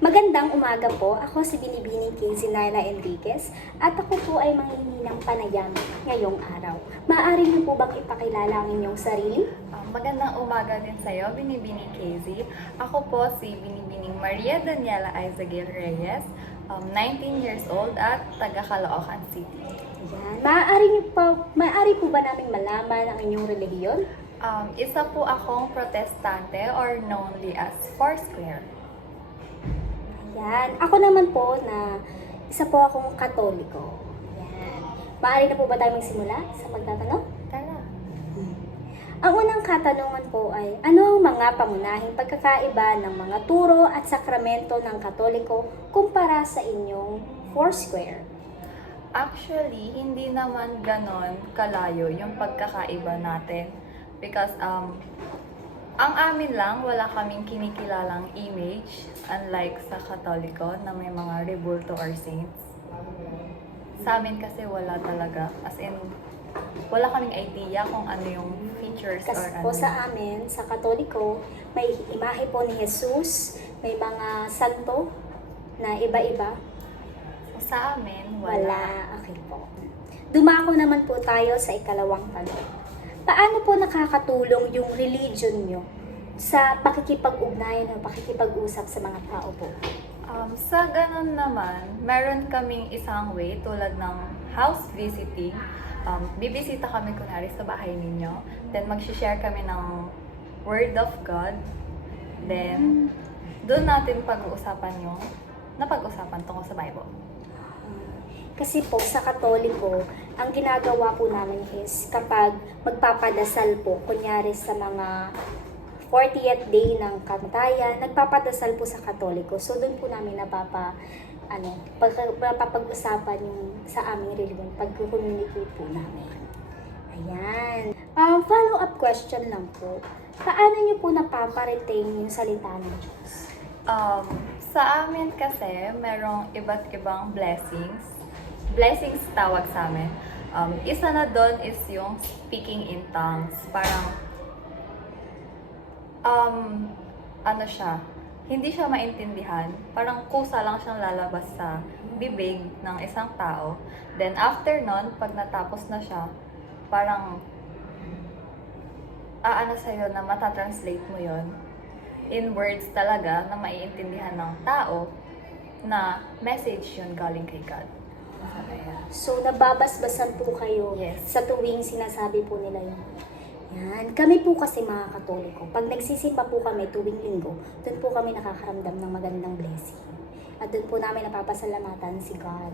Magandang umaga po. Ako si Binibining Casey Naila Enriquez at ako po ay manghihingi ng panayam ngayong araw. Maaari niyo po bang ipakilala ang inyong sarili? Magandang umaga din sa iyo, Binibining Casey. Ako po si Binibining Maria Daniela Isagil Reyes, 19 years old at taga Caloocan City. Ayan. Maaari po ba namin malaman ang inyong relihiyon? Isa po akong protestante or knownly as Foursquare. Ayan. Ako naman po na isa po akong Katoliko. Ayan. Maaari na po ba tayo magsimula sa pagtatanong? Tara. Ang unang katanungan po ay, ano ang mga pangunahing pagkakaiba ng mga turo at sakramento ng Katoliko kumpara sa inyong Foursquare? Actually, hindi naman ganon kalayo yung pagkakaiba natin. Because ang amin lang, wala kaming kinikilalang image, unlike sa Katoliko na may mga rebulto or saints. Sa amin kasi wala talaga, as in, wala kaming idea kung ano yung features Kasi or po ano. sa amin, sa Katoliko, may imahe po ni Jesus, may mga santo na iba-iba. Sa amin, Wala. wala. Okay po. Dumako naman po tayo sa ikalawang tanong. Paano po nakakatulong yung religion nyo sa pakikipag-ugnayan o pakikipag-usap sa mga tao po? Sa ganun naman, meron kaming isang way tulad ng house visiting. Bibisita kami kunwari sa bahay ninyo. Then mag-share kami ng Word of God. Then, doon natin pag-uusapan yung napag-usapan tungkol sa Bible. Kasi po sa Katoliko, ang ginagawa po namin is kapag magpapadasal po, kunyari sa mga 40th day ng kamatayan, nagpapadasal po sa Katoliko. So doon po namin napapag-usapan yung sa aming religion, pag-communicate po namin. Ayan. Follow-up question lang po. Paano nyo po napapa-retain yung salita ng Diyos? Sa amin kasi, merong iba't ibang blessings. Blessings tawag sa amin. Isa na doon is yung speaking in tongues. Parang, ano siya, hindi siya maintindihan. Parang kusa lang siyang lalabas sa bibig ng isang tao. Then after nun, pag natapos na siya, parang, aano sa'yo na matatranslate mo yon in words talaga na maiintindihan ng tao na message yun galing kay God. So, nababasbasan po kayo Yes. sa tuwing sinasabi po nila yun. Yan. Kami po kasi mga Katoliko, pag nagsisimba po kami tuwing linggo, doon po kami nakakaramdam ng magandang blessing. At doon po namin napapasalamatan si God.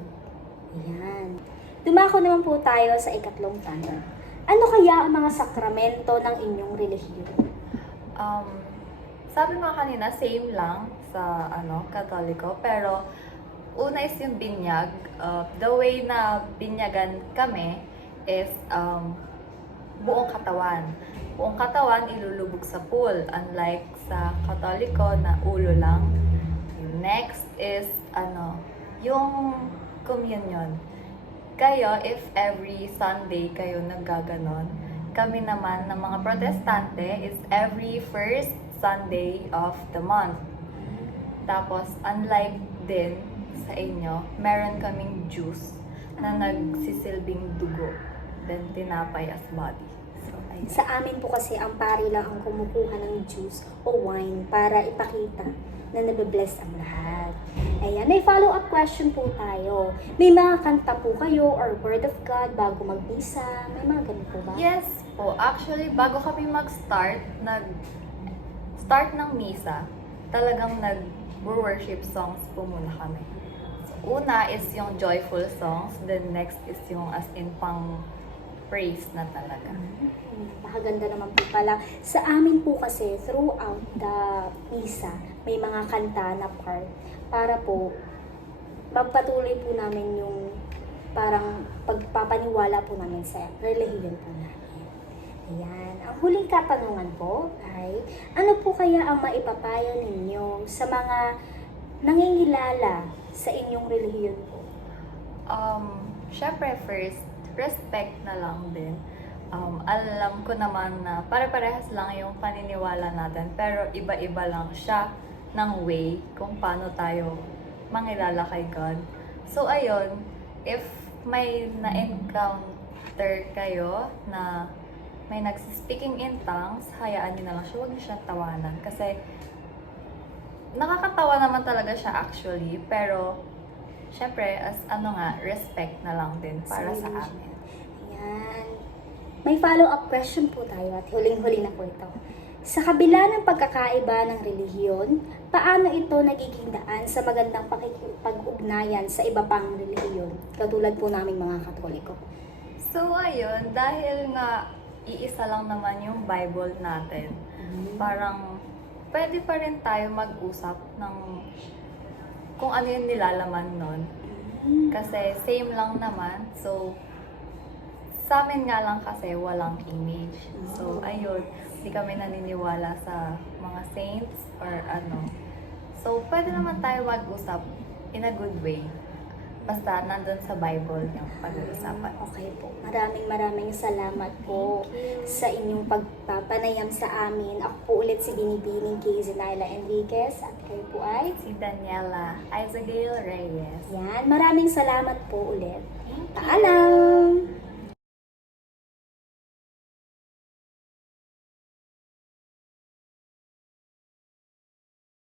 Ayan. Dumako naman po tayo sa ikatlong tanong. Ano kaya ang mga sakramento ng inyong relihiyon? Sabi mo kanina, same lang sa Katoliko, pero una is yung binyag. The way na binyagan kami is buong katawan. Buong katawan ilulubog sa pool, unlike sa Katoliko na ulo lang. Next is yung communion. Kayo, if every Sunday kayo naggaganon, kami naman ng mga protestante is every first Sunday of the month. Tapos, unlike din sa inyo, meron kaming juice na nagsisilbing dugo. Then, tinapay as body. So, ayun. Sa amin po kasi ang pari lang ang kumukuha ng juice o wine para ipakita na nabe-bless ang lahat. Ayan, may follow-up question po tayo. May mga kanta po kayo or word of God bago mag-misa? May mga ganun po ba? Yes po. Actually, bago kami mag-start, start ng misa, talagang nag-worship songs po muna kami. So, una is yung joyful songs, then next is yung as in pang praise na talaga. Napakaganda naman po pala. Sa amin po kasi, throughout the misa, may mga kanta na part para po magpatuloy po namin yung parang pagpapaniwala po namin sa relihiyon po namin. Ayan. Ang huling katanungan po ay, ano po kaya ang maipapayo ninyo sa mga nangingilala sa inyong relihiyon po? Syempre first, respect na lang din. Alam ko naman na pare-parehas lang yung paniniwala natin, pero iba-iba lang siya ng way kung paano tayo mangilala kay God. So ayun, if may na-encounter kayo na may nagsispeaking in tongues, hayaan nyo na lang siya, huwag nyo siya tawanan. Kasi nakakatawa naman talaga siya actually, pero syempre, as respect na lang din para sa amin. Ayan. May follow-up question po tayo at huling-huli na po ito. Sa kabila ng pagkakaiba ng relihiyon, paano ito nagiging daan sa magandang pakikipag-ugnayan sa iba pang relihiyon, katulad po naming mga Katoliko? So ayun, dahil nga iisa lang naman yung Bible natin, parang pwede pa rin tayo mag-usap ng kung ano yung nilalaman nun. Kasi same lang naman, so sa amin nga lang kasi walang image. So ayun, hindi kami naniniwala sa mga saints or ano. So pwede naman tayo mag-usap in a good way. Basta nandun sa Bible yung pag-uusapan. Okay po. Maraming salamat po sa inyong pagpapanayam sa amin. Ako po ulit si Binibining Kay Zenaila Enriquez at kayo po ay Si Daniela Isagale Reyes. yan. Maraming salamat po ulit. Paalam!